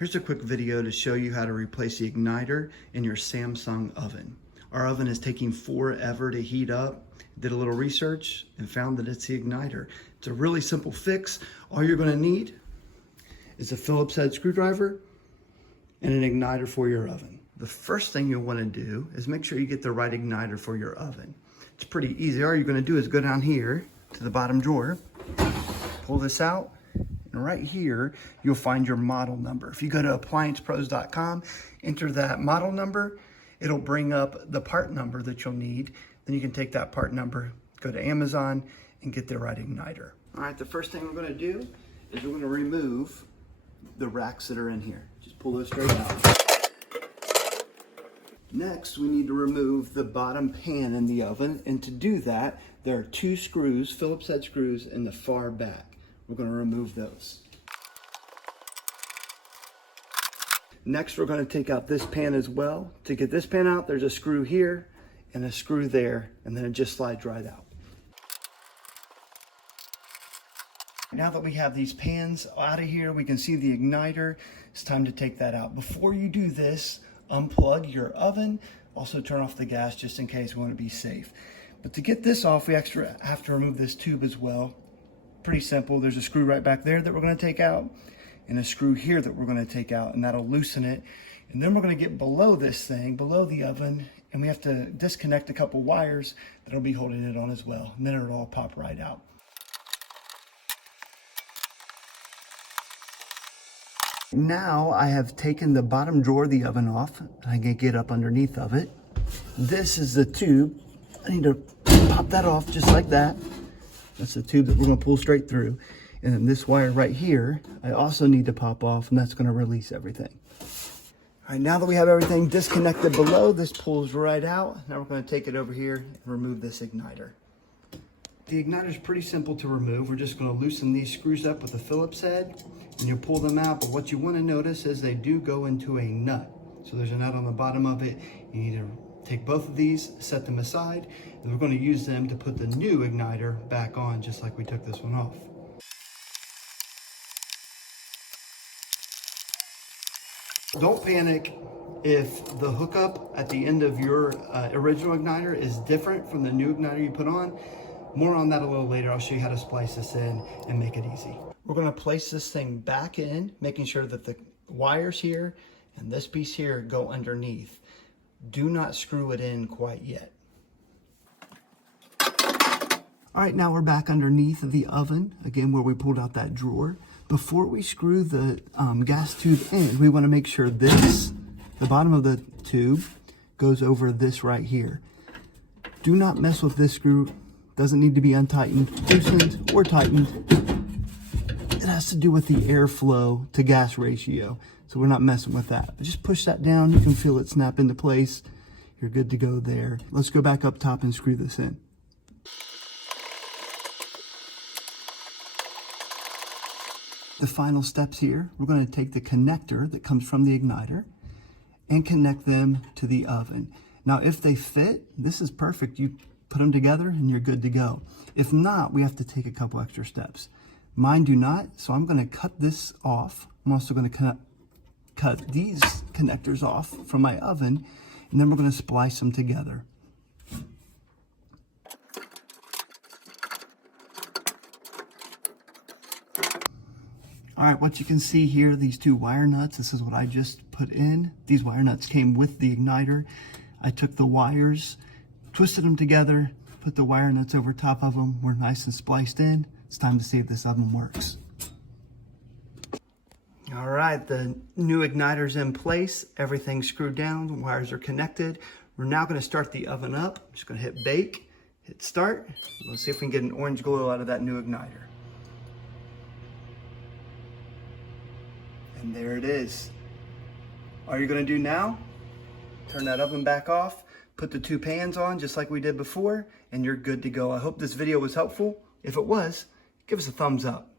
Here's a quick video to show you how to replace the igniter in your Samsung oven. Our oven is taking forever to heat up. Did a little research and found that it's the igniter. It's a really simple fix. All you're gonna need is a Phillips head screwdriver and an igniter for your oven. The first thing you'll wanna do is make sure you get the right igniter for your oven. It's pretty easy. All you're gonna do is go down here to the bottom drawer, pull this out, and right here, you'll find your model number. If you go to appliancepros.com, enter that model number, it'll bring up the part number that you'll need. Then you can take that part number, go to Amazon, and get the right igniter. All right, the first thing we're gonna do is we're gonna remove the racks that are in here. Just pull those straight out. Next, we need to remove the bottom pan in the oven, and to do that, there are two screws, Phillips head screws, in the far back. We're going to remove those. Next, we're going to take out this pan as well. To get this pan out, there's a screw here and a screw there, and then it just slides right out. Now that we have these pans out of here, we can see the igniter. It's time to take that out. Before you do this, unplug your oven. Also turn off the gas just in case we want to be safe. But to get this off, we actually have to remove this tube as well. Pretty simple. There's a screw right back there that we're going to take out and a screw here that we're going to take out, and that'll loosen it. And then we're going to get below this thing, below the oven, and we have to disconnect a couple wires that'll be holding it on as well. And then it'll all pop right out. Now I have taken the bottom drawer of the oven off. I can get up underneath of it. This is the tube. I need to pop that off just like that. That's the tube that we're going to pull straight through. And then this wire right here, I also need to pop off, and that's going to release everything. All right, now that we have everything disconnected below, this pulls right out. Now we're going to take it over here and remove this igniter. The igniter is pretty simple to remove. We're just going to loosen these screws up with a Phillips head, and you'll pull them out. But what you want to notice is they do go into a nut. So there's a nut on the bottom of it. You need to take both of these, set them aside, and we're going to use them to put the new igniter back on, just like we took this one off. Don't panic if the hookup at the end of your original igniter is different from the new igniter you put on. More on that a little later. I'll show you how to splice this in and make it easy. We're going to place this thing back in, making sure that the wires here and this piece here go underneath. Do not screw it in quite yet. All right, now we're back underneath the oven, again, where we pulled out that drawer. Before we screw the gas tube in, we want to make sure this, the bottom of the tube, goes over this right here. Do not mess with this screw. Doesn't need to be untightened, loosened, or tightened. It has to do with the airflow to gas ratio, so we're not messing with that. But just push that down. You can feel it snap into place. You're good to go there. Let's go back up top and screw this in. The final steps here, we're going to take the connector that comes from the igniter and connect them to the oven. Now, if they fit, this is perfect. You put them together and you're good to go. If not, we have to take a couple extra steps. Mine do not, so I'm going to cut this off. I'm also going to cut these connectors off from my oven, and then we're going to splice them together. All right, what you can see here, these two wire nuts, this is what I just put in. These wire nuts came with the igniter. I took the wires, twisted them together, put the wire nuts over top of them. We're nice and spliced in. It's time to see if this oven works. All right, the new igniter's in place. Everything's screwed down, the wires are connected. We're now gonna start the oven up. I'm just gonna hit bake, hit start. Let's see if we can get an orange glow out of that new igniter. And there it is. All you're gonna do now, turn that oven back off, put the two pans on just like we did before, and you're good to go. I hope this video was helpful. If it was, give us a thumbs up.